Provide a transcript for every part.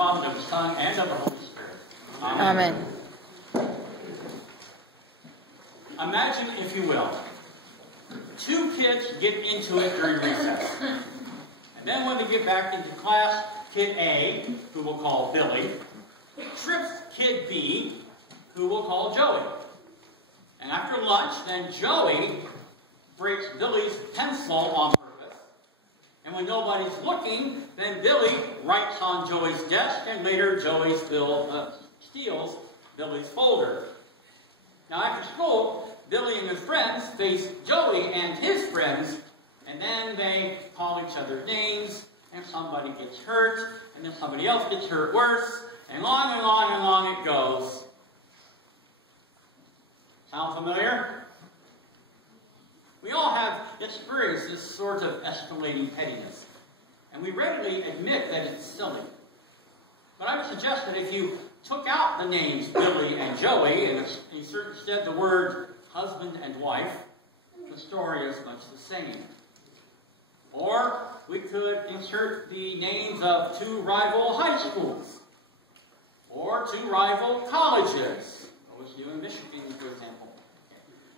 Father, of the Son, and of the Holy Spirit. Amen. Imagine, if you will, two kids get into it during recess. And then when they get back into class, Kid A, who we'll call Billy, trips Kid B, who we'll call Joey. And after lunch, then Joey breaks Billy's pencil on purpose. And when nobody's looking, then Billy writes on Joey's desk, and later Joey steals Billy's folder. Now after school, Billy and his friends face Joey and his friends, and then they call each other names, and somebody gets hurt, and then somebody else gets hurt worse, and on and on and on it goes. Sound familiar? We all have experienced this sort of escalating pettiness, and we readily admit that it's silly. But I would suggest that if you took out the names Billy and Joey, and instead the word husband and wife, the story is much the same. Or we could insert the names of two rival high schools, or two rival colleges, OSU and Michigan, for example,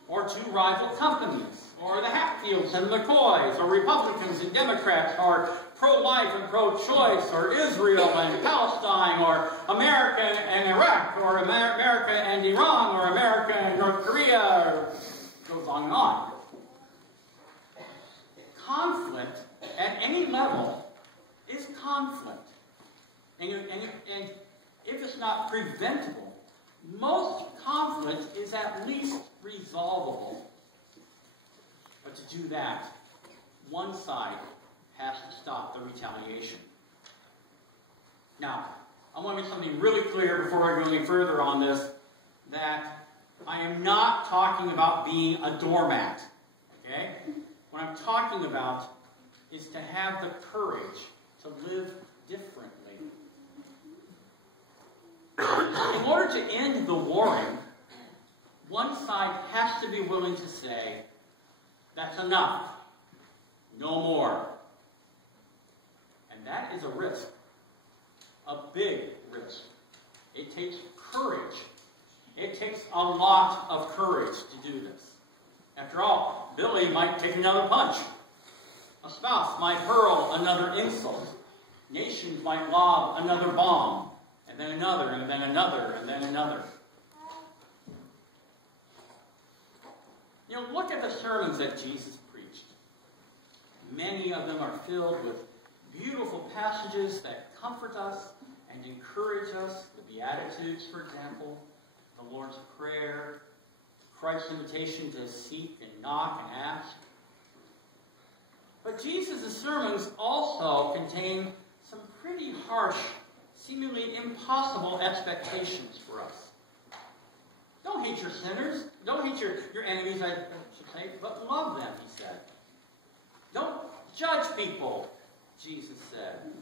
or two rival companies, or the Hatfields and McCoys, or Republicans and Democrats, or pro-life and pro-choice, or Israel and Palestine, or America and Iraq, or America and Iran, or America and North Korea, or it goes on and on. Conflict at any level is conflict. And if it's not preventable, most conflict is at least resolvable. But to do that, one side has to stop the retaliation. Now, I want to make something really clear before I go any further on this, that I am not talking about being a doormat. Okay? What I'm talking about is to have the courage to live differently. In order to end the warring, one side has to be willing to say, that's enough. No more. And that is a risk. A big risk. It takes courage. It takes a lot of courage to do this. After all, Billy might take another punch. A spouse might hurl another insult. Nations might lob another bomb. And then another, and then another, and then another. You know, look at the sermons that Jesus preached. Many of them are filled with beautiful passages that comfort us and encourage us. The Beatitudes, for example, the Lord's Prayer, Christ's invitation to seek and knock and ask. But Jesus' sermons also contain some pretty harsh, seemingly impossible expectations for us. Don't hate your sinners. Don't hate your enemies, I should say, but love them, he said. Don't judge people, Jesus said.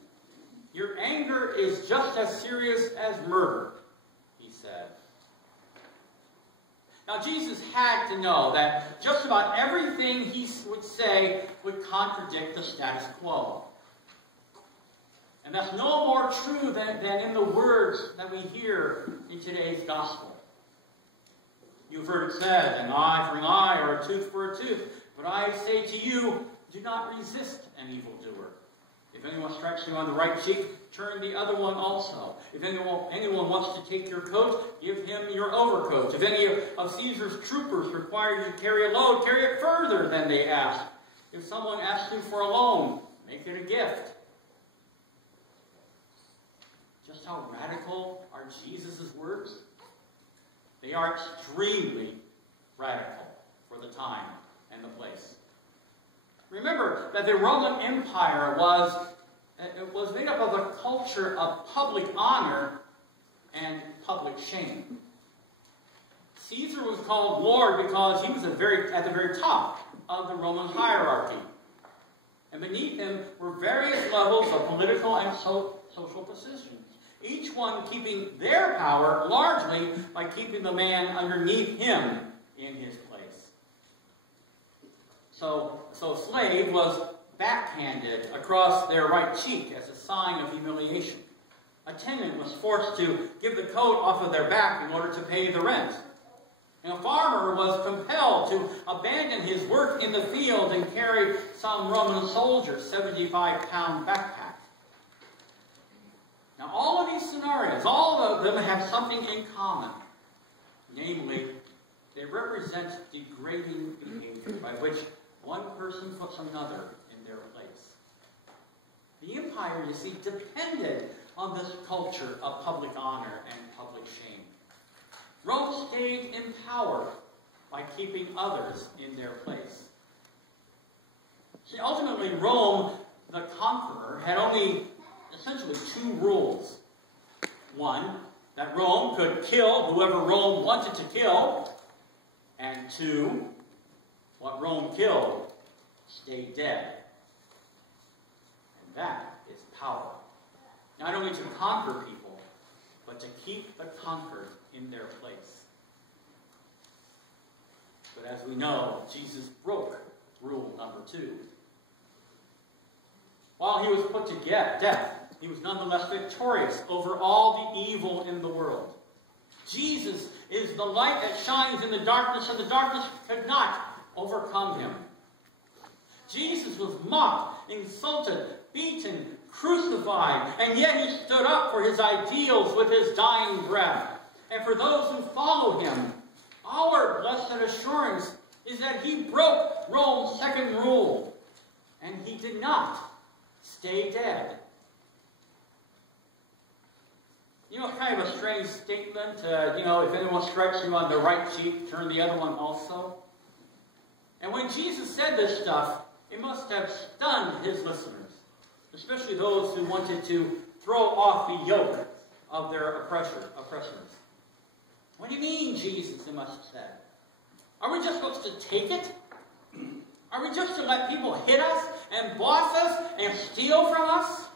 Your anger is just as serious as murder, he said. Now, Jesus had to know that just about everything he would say would contradict the status quo. And that's no more true than in the words that we hear in today's gospel. You've heard it said, an eye for an eye or a tooth for a tooth. But I say to you, do not resist an evildoer. If anyone strikes you on the right cheek, turn the other one also. If anyone wants to take your coat, give him your overcoat. If any of Caesar's troopers require you to carry a load, carry it further than they ask. If someone asks you for a loan, make it a gift. Just how radical are Jesus' words? They are extremely radical for the time and the place. Remember that the Roman Empire was made up of a culture of public honor and public shame. Caesar was called Lord because he was at the very top of the Roman hierarchy. And beneath him were various levels of political and social positions, each one keeping their power largely by keeping the man underneath him in his place. So slave was backhanded across their right cheek as a sign of humiliation. A tenant was forced to give the coat off of their back in order to pay the rent. And a farmer was compelled to abandon his work in the field and carry some Roman soldier's 75-pound backpack. Now, all of these scenarios, all of them have something in common. Namely, they represent degrading behavior by which one person puts another in their place. The empire, you see, depended on this culture of public honor and public shame. Rome stayed in power by keeping others in their place. See, ultimately, Rome, the conqueror, had only essentially two rules. One, that Rome could kill whoever Rome wanted to kill. And two, what Rome killed stayed dead. And that is power. Not only to conquer people, but to keep the conquered in their place. But as we know, Jesus broke rule number 2. While he was put to death, he was nonetheless victorious over all the evil in the world. Jesus is the light that shines in the darkness, and the darkness could not overcome him. Jesus was mocked, insulted, beaten, crucified, and yet he stood up for his ideals with his dying breath. And for those who follow him, our blessed assurance is that he broke Rome's second rule, and he did not stay dead. You know, kind of a strange statement. If anyone strikes you on the right cheek, turn the other one also. And when Jesus said this stuff, it must have stunned his listeners, especially those who wanted to throw off the yoke of their oppressors. What do you mean, Jesus, they must have said? Are we just supposed to take it? Are we just to let people hit us and boss us and steal from us?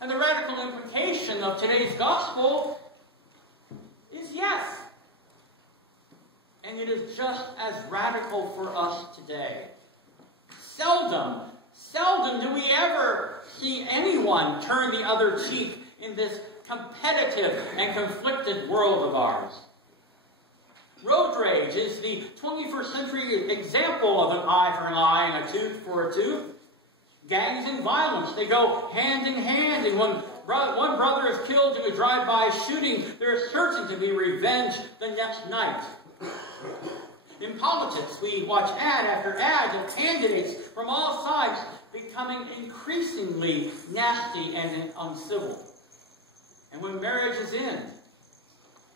And the radical implication of today's gospel is yes. And it is just as radical for us today. Seldom do we ever see anyone turn the other cheek in this competitive and conflicted world of ours. Road rage is the 21st century example of an eye for an eye and a tooth for a tooth. Gangs and violence, they go hand in hand. And when one brother is killed in a drive-by shooting, there is certain to be revenge the next night. In politics, we watch ad after ad of candidates from all sides becoming increasingly nasty and uncivil. And when marriages end,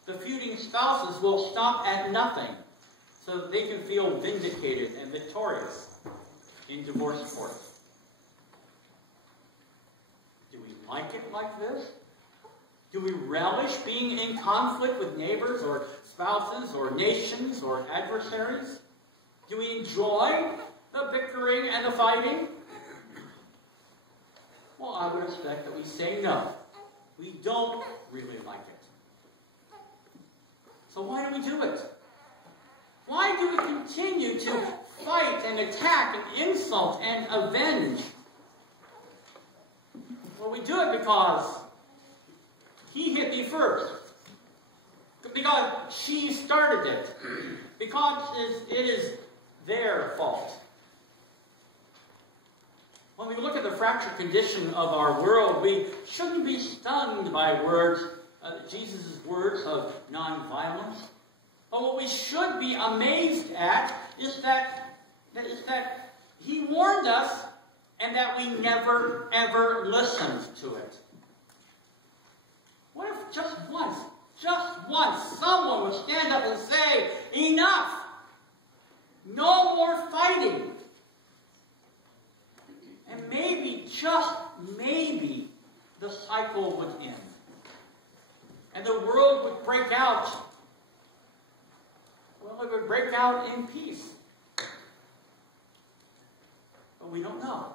the feuding spouses will stop at nothing so that they can feel vindicated and victorious in divorce court. Do we like it like this? Do we relish being in conflict with neighbors or spouses or nations or adversaries? Do we enjoy the bickering and the fighting? Well, I would expect that we say no. We don't really like it. So why do we do it? Why do we continue to fight and attack and insult and avenge? Well, we do it because he hit me first. Because she started it. Because it is their fault. When we look at the fractured condition of our world, we shouldn't be stunned by Jesus' words of nonviolence. But what we should be amazed at is that he warned us and that we never, ever listened to it. What if just once, someone would stand up and say, enough! No more fighting! And maybe, just maybe, the cycle would end. And the world would break out. Well, it would break out in peace. But we don't know.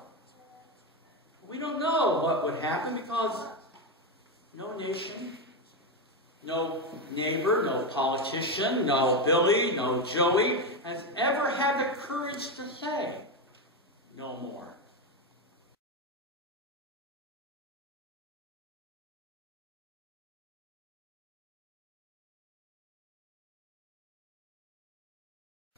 We don't know what would happen because no nation, no neighbor, no politician, no Billy, no Joey has ever had the courage to say no more.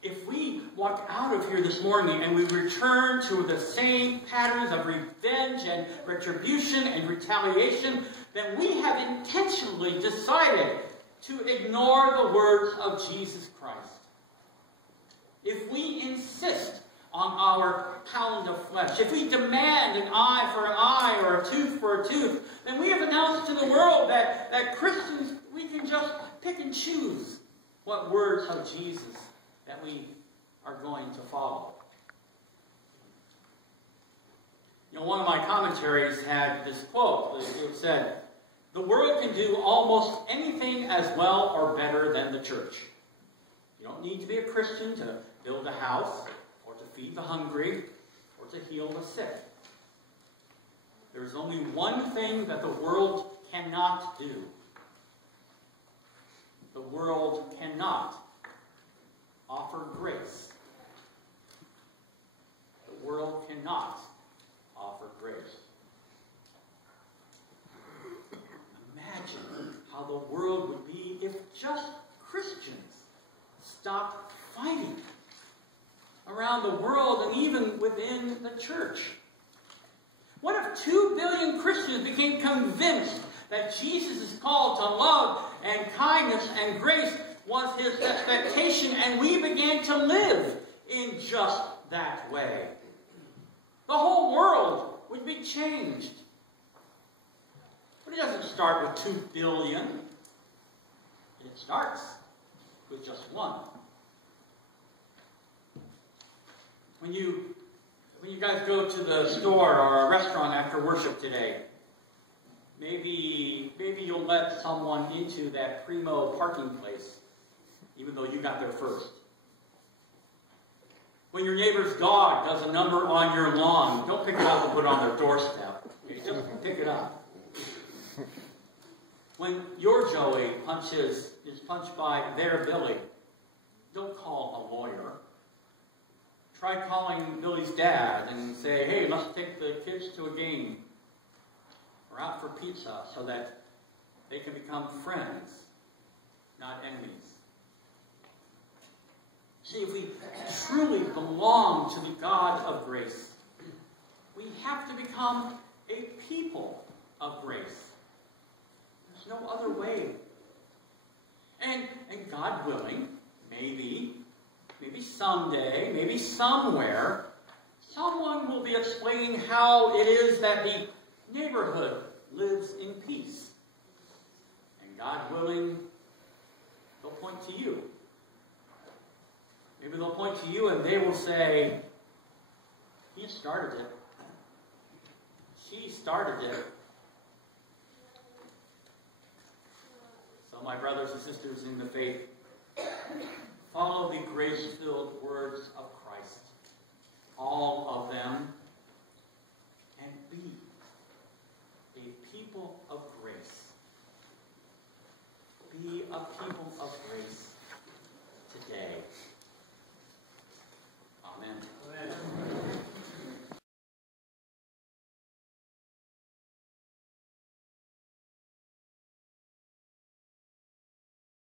If we walk out of here this morning and we return to the same patterns of revenge and retribution and retaliation, then we have intentionally decided to ignore the words of Jesus Christ. If we insist on our pound of flesh, if we demand an eye for an eye or a tooth for a tooth, then we have announced to the world that Christians, we can just pick and choose what words of Jesus that we are going to follow. You know, one of my commentaries had this quote. It said, "The world can do almost anything as well or better than the church. You don't need to be a Christian to build a house, or to feed the hungry, or to heal the sick. There's only one thing that the world cannot do. The world cannot offer grace. The world cannot offer grace." Imagine how the world would be if just Christians stopped fighting around the world and even within the church. What if 2 billion Christians became convinced that Jesus' call to love and kindness and grace was his expectation, and we began to live in just that way? The whole world would be changed. But it doesn't start with 2 billion. It starts with just one. When you guys go to the store or a restaurant after worship today, maybe you'll let someone into that primo parking place, even though you got there first. When your neighbor's dog does a number on your lawn, don't pick it up and put it on their doorstep. Just pick it up. When your Joey is punched by their Billy, don't call a lawyer. Try calling Billy's dad and say, "Hey, let's take the kids to a game or out for pizza," so that they can become friends, not enemies. See, if we truly belong to the God of grace, we have to become a people of grace. There's no other way. And God willing, maybe someday, maybe somewhere, someone will be explaining how it is that the neighborhood lives in peace. And God willing, they'll point to you. Maybe they'll point to you and they will say, "He started it. She started it." So, my brothers and sisters in the faith, follow the grace-filled words of Christ, all of them, and be a people of grace. Be a people of grace today.